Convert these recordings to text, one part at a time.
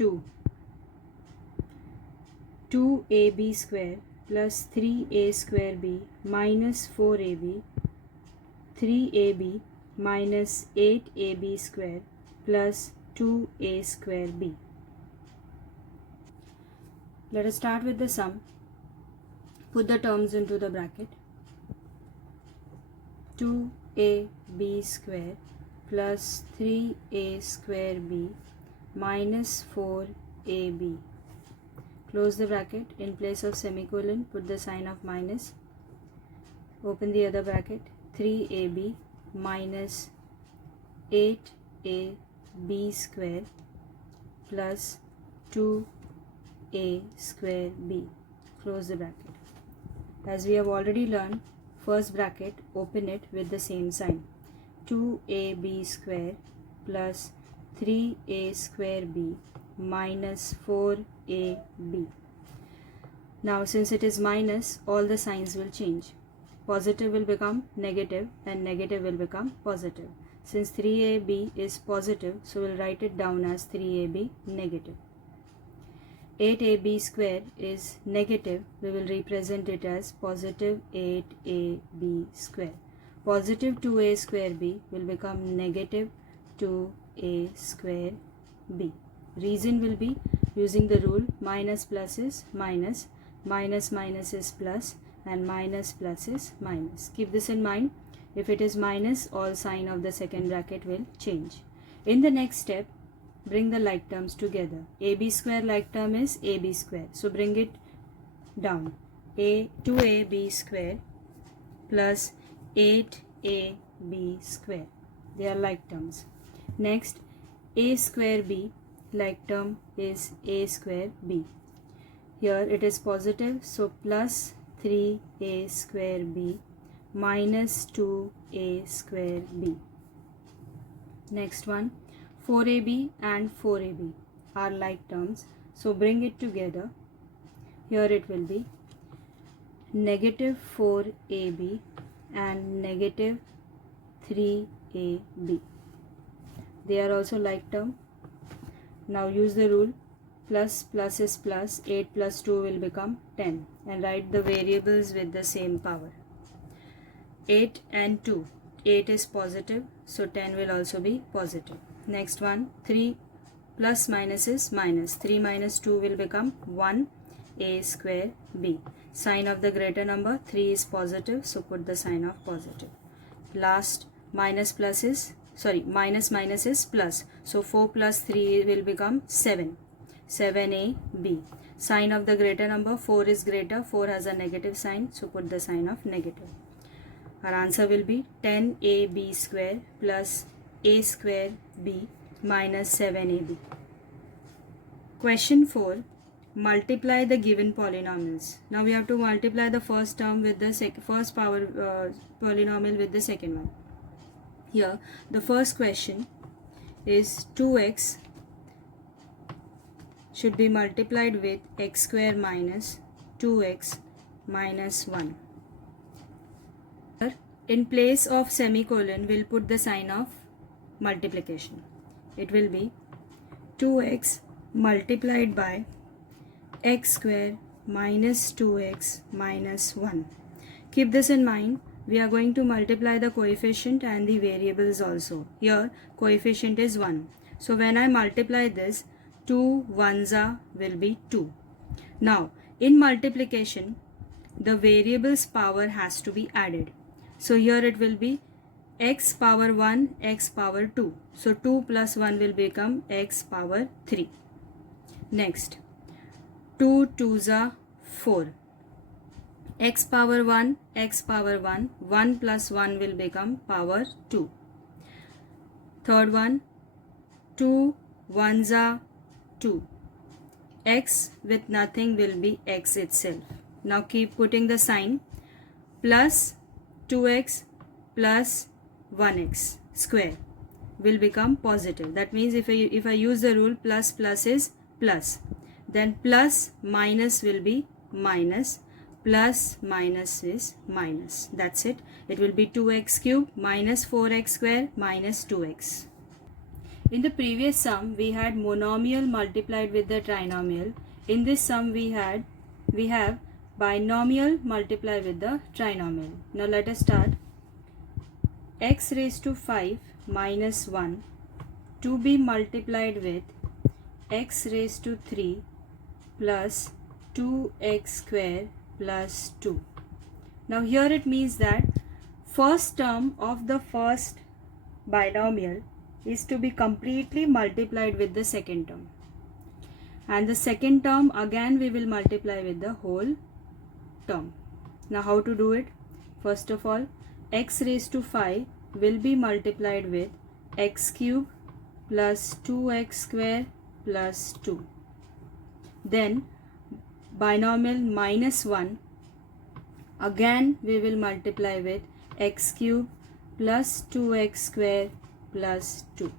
2. 2ab square plus 3a square b minus 4ab, 3ab minus 8ab square plus 2a square b. Let us start with the sum. Put the terms into the bracket. 2ab square plus 3a square b minus 4ab. Close the bracket. In place of semicolon, put the sign of minus. Open the other bracket. 3ab minus 8ab square plus 2a square b. Close the bracket. As we have already learned, first bracket, open it with the same sign. 2ab square plus 3a square b minus 4ab. Now since it is minus, all the signs will change. Positive will become negative and negative will become positive. Since 3ab is positive, so we'll write it down as 3ab negative. 8ab square is negative, we will represent it as positive 8ab square. Positive 2a square b will become negative 2a square b. Reason will be using the rule minus plus is minus, minus minus is plus, and minus plus is minus. Keep this in mind. If it is minus, all sign of the second bracket will change. In the next step, bring the like terms together. ab square like term is ab square. So bring it down. 2ab square plus 8ab square. They are like terms. Next, a square b like term is a square b. Here it is positive, so plus 3a square b minus 2a square b. Next one, 4ab and 4ab are like terms, so bring it together. Here it will be negative 4ab and negative 3ab. They are also like term. Now use the rule, plus plus is plus, 8 plus 2 will become 10, and write the variables with the same power. 8 and 2, 8 is positive, so 10 will also be positive. Next one, 3 plus minus is minus, 3 minus 2 will become 1a square b. Sign of the greater number, 3 is positive, so put the sign of positive. Last, minus plus is, minus minus is plus, so 4 plus 3 will become 7, 7ab. Sign of the greater number, 4 is greater, 4 has a negative sign, so put the sign of negative. Our answer will be 10ab square plus a square b minus 7ab. Question 4. Multiply the given polynomials. Now we have to multiply the first term with the first power polynomial with the second one. Here the first question is 2x should be multiplied with x square minus 2x minus 1. In place of semicolon, we'll put the sign of multiplication. It will be 2x multiplied by x square minus 2x minus 1. Keep this in mind. We are going to multiply the coefficient and the variables also. Here coefficient is 1. So when I multiply this, 2 ones will be 2. Now in multiplication, the variables power has to be added. So here it will be x power 1, x power 2. So 2 plus 1 will become x power 3. Next, 2 2s are 4. X power 1, x power 1, 1 plus 1 will become power 2. Third one, 2 1s are 2. X with nothing will be x itself. Now keep putting the sign, plus 2x plus 1x square will become positive. That means if I use the rule plus plus is plus, then plus minus will be minus, plus minus is minus. That's it. It will be 2x cube minus 4x square minus 2x. In the previous sum, we had monomial multiplied with the trinomial. In this sum, we have binomial multiplied with the trinomial. Now let us start. X raised to 5 minus 1 to be multiplied with x raised to 3 plus 2x square plus 2. Now here it means that first term of the first binomial is to be completely multiplied with the second term, and the second term again we will multiply with the whole term. Now how to do it? First of all, x raised to 5 will be multiplied with x cube plus 2x square plus 2. Then binomial minus 1, again we will multiply with x cube plus 2x square plus 2.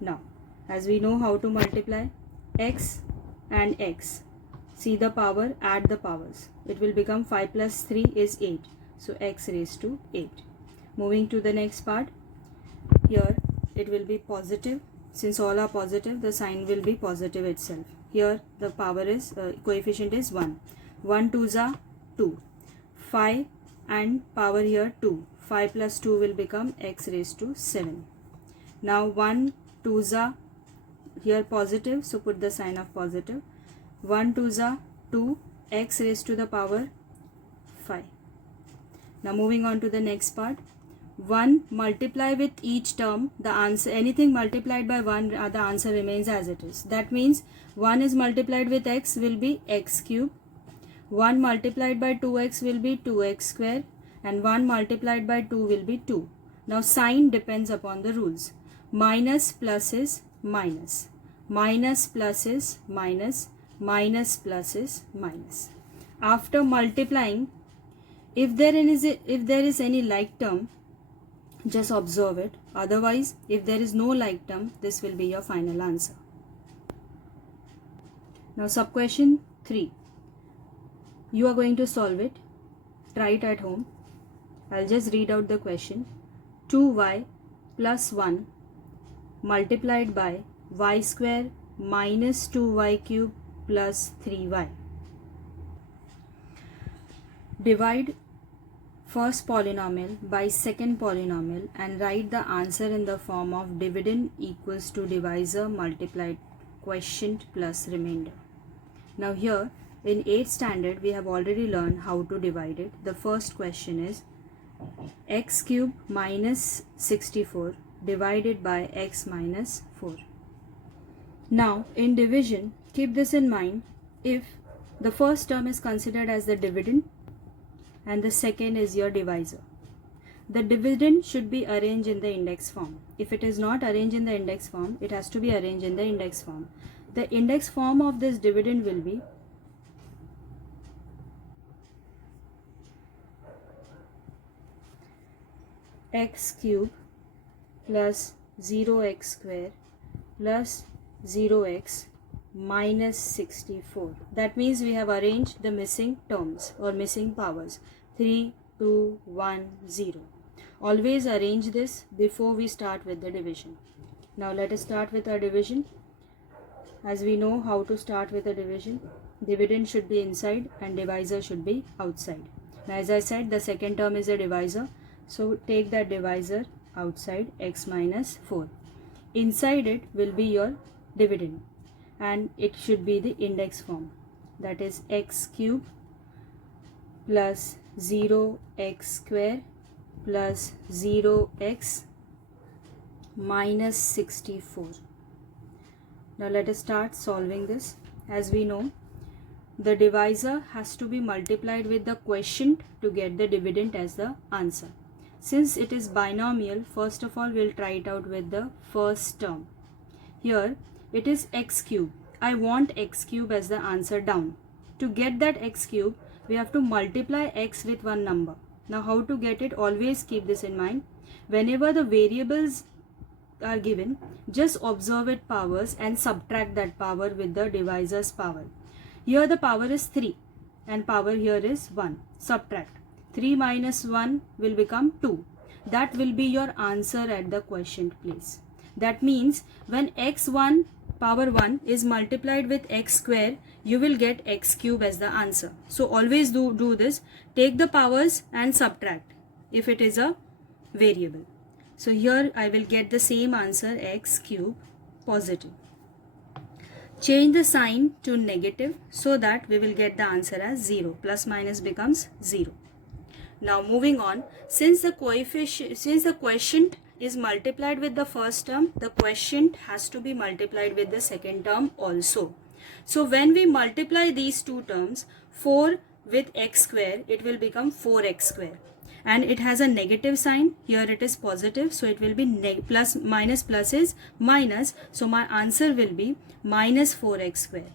Now, as we know how to multiply, x and x, see the power, add the powers. It will become 5 plus 3 is 8. So x raised to 8. Moving to the next part. Here it will be positive. Since all are positive, the sign will be positive itself. Here the power is, coefficient is 1. 1 2s are 2. 5 and power here 2. 5 plus 2 will become x raised to 7. Now 1 2s are here positive, so put the sign of positive. 1 2s are 2, x raised to the power 5. Now moving on to the next part. 1 multiply with each term, the answer, anything multiplied by 1, the answer remains as it is. That means 1 is multiplied with x will be x cube, 1 multiplied by 2x will be 2x square, and 1 multiplied by 2 will be 2. Now sign depends upon the rules. Minus plus is minus, minus plus is minus, minus plus is minus. After multiplying, if there is any like term, just observe it. Otherwise, if there is no like term, this will be your final answer. Now sub question 3. You are going to solve it. Try it at home. I'll just read out the question. 2y plus 1 multiplied by y square minus 2y cube plus 3y. Divide first polynomial by second polynomial and write the answer in the form of dividend equals to divisor multiplied quotient plus remainder. Now here in 8th standard we have already learned how to divide it. The first question is x cube minus 64 divided by x minus 4. Now in division, keep this in mind. If the first term is considered as the dividend and the second is your divisor, the dividend should be arranged in the index form. If it is not arranged in the index form, it has to be arranged in the index form. The index form of this dividend will be x cube plus 0x square plus 0x minus 64. That means we have arranged the missing terms or missing powers. 3, 2, 1, 0. Always arrange this before we start with the division. Now let us start with our division. As we know how to start with a division, dividend should be inside and divisor should be outside. Now as I said, the second term is a divisor. So take that divisor outside, x minus 4. Inside it will be your dividend and it should be the index form. That is x cube plus 0x square plus 0x minus 64. Now let us start solving this. As we know, the divisor has to be multiplied with the quotient to get the dividend as the answer. Since it is binomial, first of all we'll try it out with the first term. Here it is x cube. I want x cube as the answer down. To get that x cube, we have to multiply x with one number. Now how to get it? Always keep this in mind. Whenever the variables are given, just observe it powers and subtract that power with the divisor's power. Here the power is 3 and power here is 1. Subtract. 3 minus 1 will become 2. That will be your answer at the quotient place. That means when x1 power 1 is multiplied with x square, you will get x cube as the answer. So always do this. Take the powers and subtract if it is a variable. So here I will get the same answer, x cube positive. Change the sign to negative so that we will get the answer as 0. Plus minus becomes 0. Now moving on, since the quotient is multiplied with the first term, the quotient has to be multiplied with the second term also. So when we multiply these two terms, 4 with x square, it will become 4x square. And it has a negative sign. Here it is positive, so it will be plus is minus. So my answer will be minus 4x square.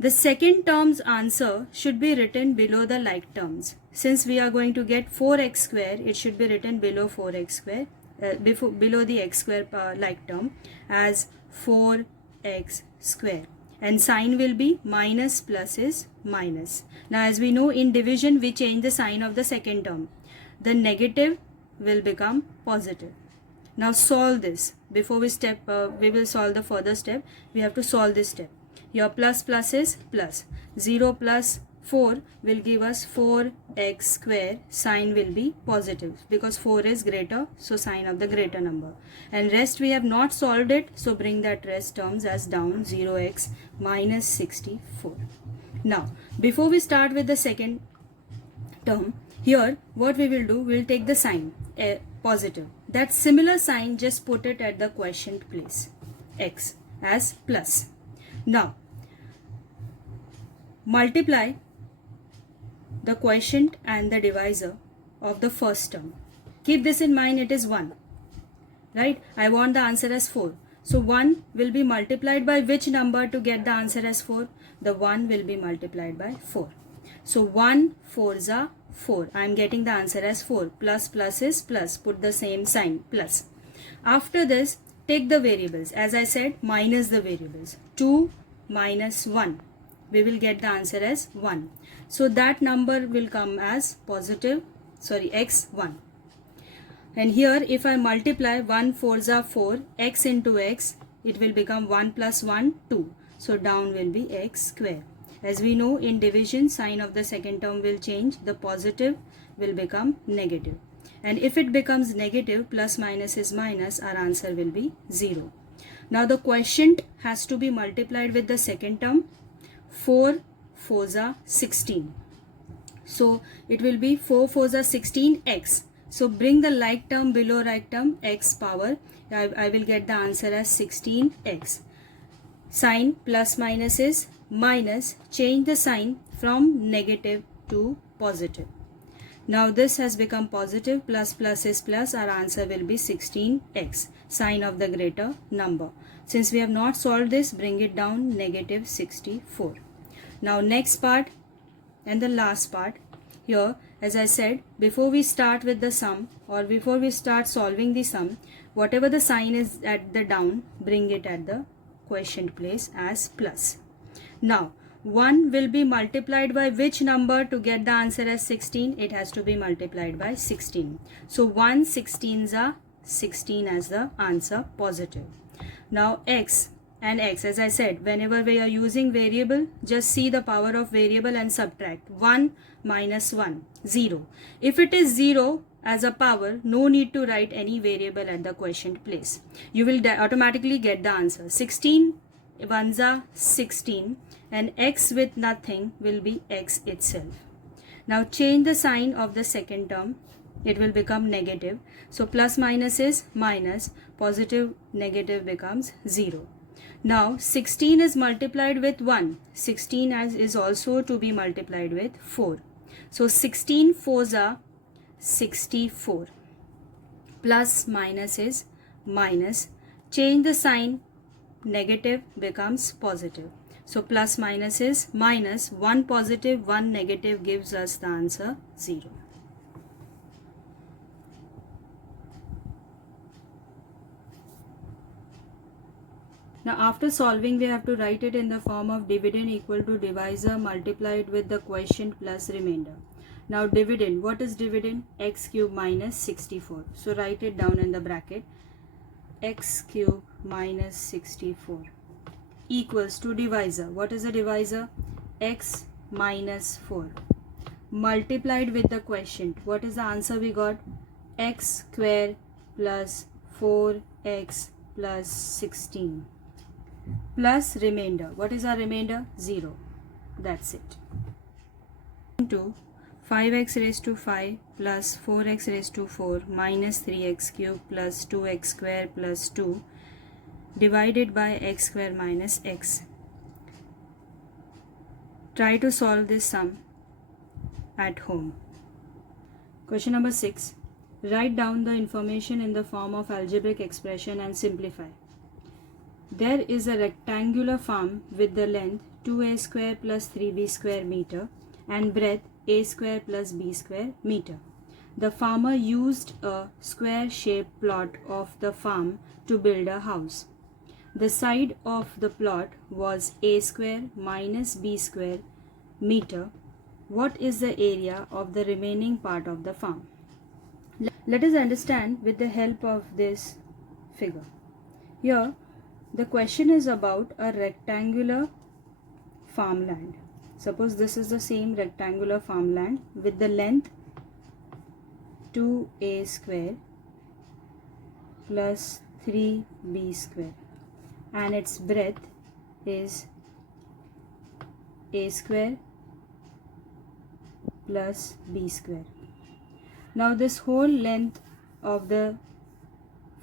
The second term's answer should be written below the like terms. Since we are going to get 4x square, it should be written below 4x square, below the x square like term as 4x square. And sign will be minus plus is minus. Now as we know, in division we change the sign of the second term. The negative will become positive. Now solve this. Before we will solve the further step, we have to solve this step. Your plus is plus. 0 plus 4 will give us 4x square. Sign will be positive because 4 is greater, so sign of the greater number. And rest we have not solved it, so bring that rest terms as down, 0x minus 64. Now before we start with the second term, here what we will do, we will take the sign positive. That similar sign, just put it at the quotient place, x as plus. Now multiply the quotient and the divisor of the first term. Keep this in mind, it is 1, right? I want the answer as 4. So 1 will be multiplied by which number to get the answer as 4? The 1 will be multiplied by 4. So 1 4s are 4. I am getting the answer as 4. Plus is plus. Put the same sign, plus. After this, take the variables. As I said, minus the variables. 2 minus 1. We will get the answer as 1. So that number will come as positive, x1. And here if I multiply 1 4s are 4, x into x, it will become 1 plus 1, 2. So down will be x square. As we know, in division, sign of the second term will change. The positive will become negative. And if it becomes negative, plus minus is minus, our answer will be 0. Now the quotient has to be multiplied with the second term. 4 4s are 16. So it will be 4 4s are 16 x. So bring the like term below like term, x power. I will get the answer as 16x. Sign plus minus is minus. Change the sign from negative to positive. Now this has become positive. Plus is plus. Our answer will be 16x. Sign of the greater number. Since we have not solved this, bring it down, negative 64. Now next part and the last part. Here, as I said, before we start with the sum or before we start solving the sum, whatever the sign is at the down, bring it at the quotient place as plus. Now 1 will be multiplied by which number to get the answer as 16? It has to be multiplied by 16. So 1 16s are 16 as the answer, positive. Now x and x, as I said, whenever we are using variable, just see the power of variable and subtract. 1 minus 1, 0. If it is 0 as a power, no need to write any variable at the quotient place. You will automatically get the answer. 16 ones are 16 and x with nothing will be x itself. Now change the sign of the second term. It will become negative. So plus minus is minus. Positive negative becomes 0. Now 16 is multiplied with 1. 16 is also to be multiplied with 4. So 16 4s are 64. Plus minus is minus. Change the sign. Negative becomes positive. So plus minus is minus. 1 positive, 1 negative gives us the answer 0. Now after solving, we have to write it in the form of dividend equal to divisor multiplied with the quotient plus remainder. Now dividend, what is dividend? X cube minus 64. So write it down in the bracket. X cube minus 64 equals to divisor. What is the divisor? X minus 4 multiplied with the quotient. What is the answer we got? X square plus 4x plus 16 plus remainder. What is our remainder? 0. That's it. Into 5x raised to 5 plus 4x raised to 4 minus 3x cube plus 2x square plus 2 divided by x square minus x. Try to solve this sum at home. Question number 6. Write down the information in the form of algebraic expression and simplify. There is a rectangular farm with the length 2a square plus 3b square meter and breadth a square plus b square meter. The farmer used a square-shaped plot of the farm to build a house. The side of the plot was a square minus b square meter. What is the area of the remaining part of the farm? Let us understand with the help of this figure. Here, the question is about a rectangular farmland. Suppose this is the same rectangular farmland with the length 2a square plus 3b square and its breadth is a square plus b square. Now this whole length of the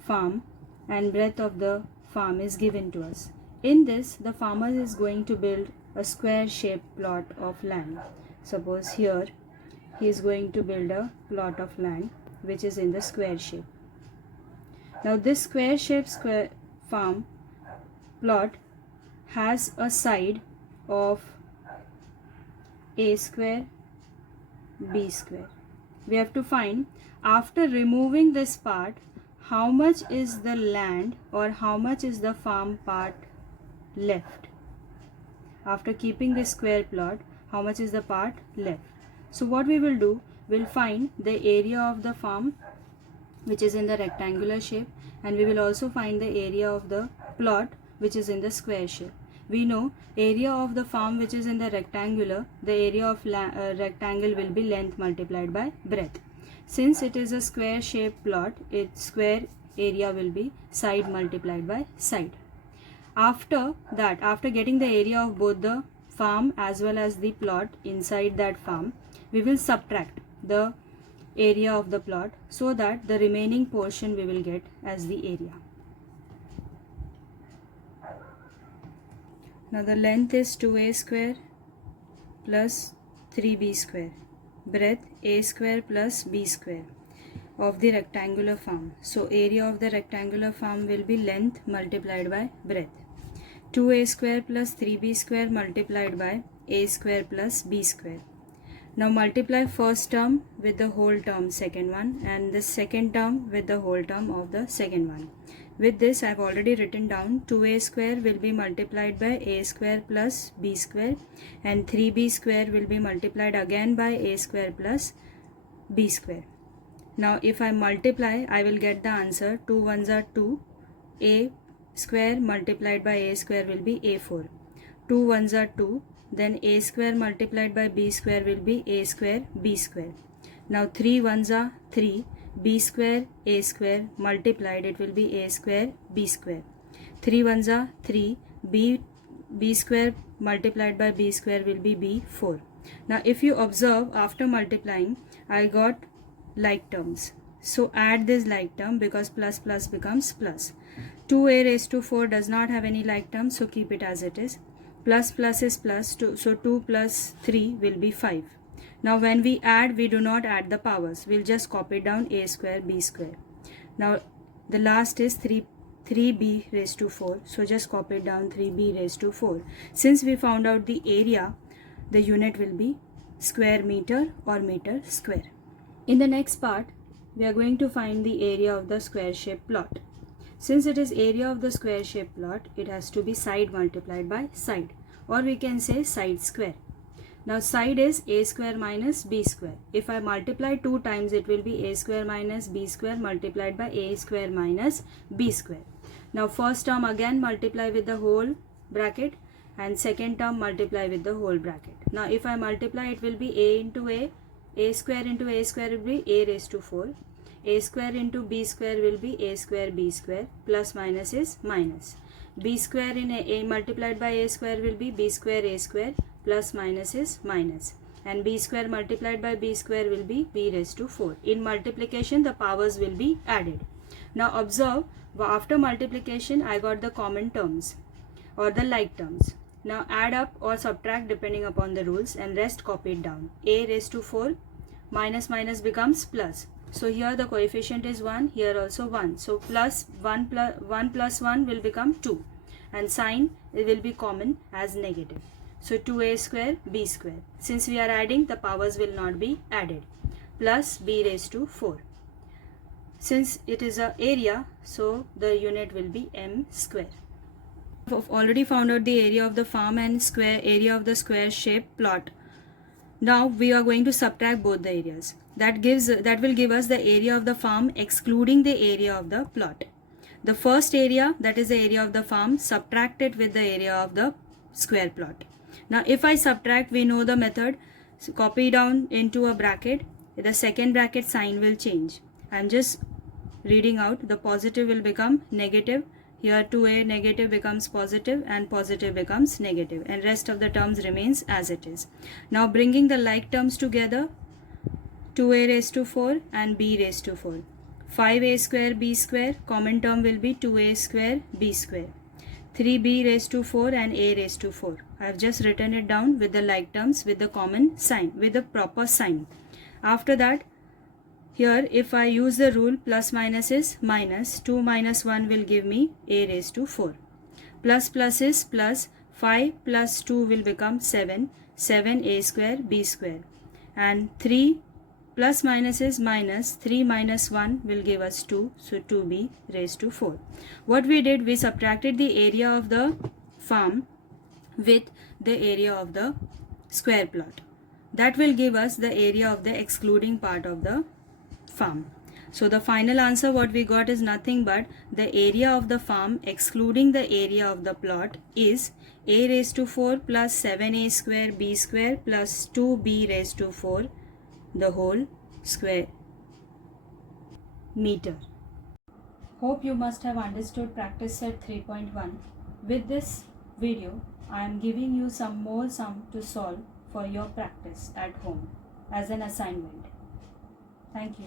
farm and breadth of the farm is given to us. In this, the farmer is going to build a square-shaped plot of land. Suppose here he is going to build a plot of land which is in the square shape. Now this square-shaped farm plot has a side of a square, b square. We have to find, after removing this part, how much is the land or how much is the farm part left. After keeping this square plot, how much is the part left. So what we will do, we'll find the area of the farm which is in the rectangular shape, and we will also find the area of the plot which is in the square shape. We know area of the farm which is in the rectangular, the area of rectangle will be length multiplied by breadth. Since it is a square shaped plot, its square area will be side multiplied by side. After that, after getting the area of both the farm as well as the plot inside that farm, we will subtract the area of the plot so that the remaining portion we will get as the area. Now the length is 2a square plus 3b square, breadth a square plus b square of the rectangular farm. So area of the rectangular farm will be length multiplied by breadth. 2a square plus 3b square multiplied by a square plus b square. Now multiply first term with the whole term second one and the second term with the whole term of the second one. With this I have already written down 2a square will be multiplied by a square plus b square and 3b square will be multiplied again by a square plus b square. Now if I multiply, I will get the answer 2 ones are 2, a square multiplied by a square will be a4. 2 ones are 2, then a square multiplied by b square will be a square b square. Now 3 ones are 3, b square a square multiplied it will be a square b square. 3 ones are 3, b square multiplied by b square will be b4. Now if you observe, after multiplying I got like terms, so add this like term because plus plus becomes plus. 2a raised to 4 does not have any like term, so keep it as it is. Plus plus is plus 2, so 2 plus 3 will be 5. Now when we add, we do not add the powers, we'll just copy down a square b square. Now the last is 3b raised to 4, so just copy down 3b raised to 4. Since we found out the area, the unit will be square meter or meter square. In the next part, we are going to find the area of the square shaped plot. Since it is area of the square shaped plot, it has to be side multiplied by side, or we can say side square. Now side is a square minus b square. If I multiply 2 times, it will be a square minus b square multiplied by a square minus b square. Now first term again multiply with the whole bracket, and second term multiply with the whole bracket. Now if I multiply, it will be a into a square into a square will be a raised to 4, a square into b square will be a square b square, plus minus is minus. B square in a multiplied by a square will be b square a square, plus minus is minus, and b square multiplied by b square will be b raised to 4. In multiplication the powers will be added. Now observe, after multiplication I got the common terms or the like terms. Now add up or subtract depending upon the rules, and rest copied down. A raised to 4 minus minus becomes plus. So here the coefficient is 1, here also 1. So plus 1 plus 1 will become 2, and sign it will be common as negative. So 2a square b square. Since we are adding, the powers will not be added. Plus b raised to 4. Since it is a area, so the unit will be m square. We've already found out the area of the farm and area of the square shaped plot. Now we are going to subtract both the areas. That will give us the area of the farm excluding the area of the plot. The first area, that is the area of the farm, subtract it with the area of the square plot. Now if I subtract, we know the method. So copy down into a bracket. The second bracket sign will change. I'm just reading out. The positive will become negative. Here 2a negative becomes positive, and positive becomes negative, and rest of the terms remains as it is. Now bringing the like terms together, 2a raised to 4 and b raised to 4. 5a square b square, common term will be 2a square b square. 3b raised to 4 and a raised to 4. I have just written it down with the like terms with the common sign, with the proper sign. After that, here if I use the rule, plus minus is minus, 2 minus 1 will give me a raised to 4. Plus plus is plus, 5 plus 2 will become 7, 7a square b square. And 3 plus minus is minus, 3 minus 1 will give us 2, so 2b raised to 4. What we did, we subtracted the area of the farm with the area of the square plot. That will give us the area of the excluding part of the farm. So the final answer what we got is nothing but the area of the farm excluding the area of the plot is a raised to 4 plus 7a square b square plus 2b raised to 4 the whole square meter. Hope you must have understood practice set 3.1. With this video, I am giving you some more sum to solve for your practice at home as an assignment. Thank you.